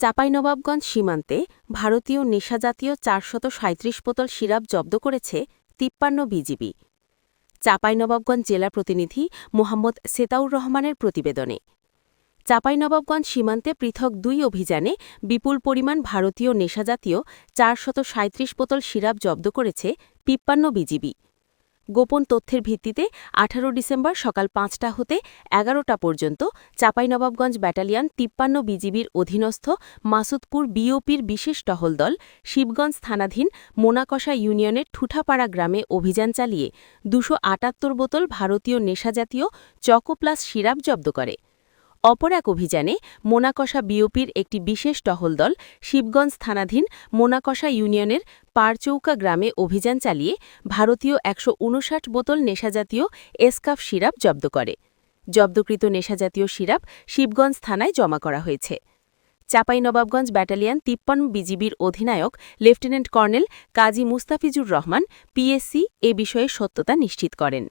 চাঁপাইনবাবগঞ্জ সীমান্তে ভারতীয় নেশাজাতীয় ৪৩৭ বোতল সিরাপ জব্দ করেছে ৫৩ বিজিবি। চাঁপাইনবাবগঞ্জ জেলা প্রতিনিধি মোহাম্মদ সেতাউর রহমানের প্রতিবেদনে। চাঁপাইনবাবগঞ্জ সীমান্তে পৃথক ২ অভিযানে বিপুল পরিমাণ ভারতীয় নেশাজাতীয় ৪৩৭ বোতল সিরাপ জব্দ করেছে ৫৩ বিজিবি। গোপন তথ্যের ভিত্তিতে ১৮ ডিসেম্বর সকাল ৫টা হতে ১১টা পর্যন্ত চাঁপাইনবাবগঞ্জ ব্যাটালিয়ন ৫৩ বিজিবির অধীনস্থ মাসুদপুর বিওপির বিশেষ টহল দল শিবগঞ্জ থানাধীন মোনাকষা ইউনিয়নের ঠুঠাপাড়া গ্রামে অভিযান চালিয়ে ২৭৮ বোতল ভারতীয় নেশাজাতীয় চকোপ্লাস সিরাপ জব্দ করে। অপর এক অভিযানে মোনাকষা বিওপির একটি বিশেষ টহল দল শিবগঞ্জ থানাধীন মোনাকষা ইউনিয়নের পারচৌকা গ্রামে অভিযান চালিয়ে ভারতীয় ১৫৯ বোতল নেশাজাতীয় এসকাফ সিরাপ জব্দ করে। জব্দকৃত নেশাজাতীয় সিরাপ শিবগঞ্জ থানায় জমা করা হয়েছে। চাঁপাইনবাবগঞ্জ ব্যাটালিয়ন ৫৩ বিজিবির অধিনায়ক লেফটেন্যান্ট কর্নেল কাজী মুস্তাফিজুর রহমান পিএসসি এ বিষয়ে সত্যতা নিশ্চিত করেন।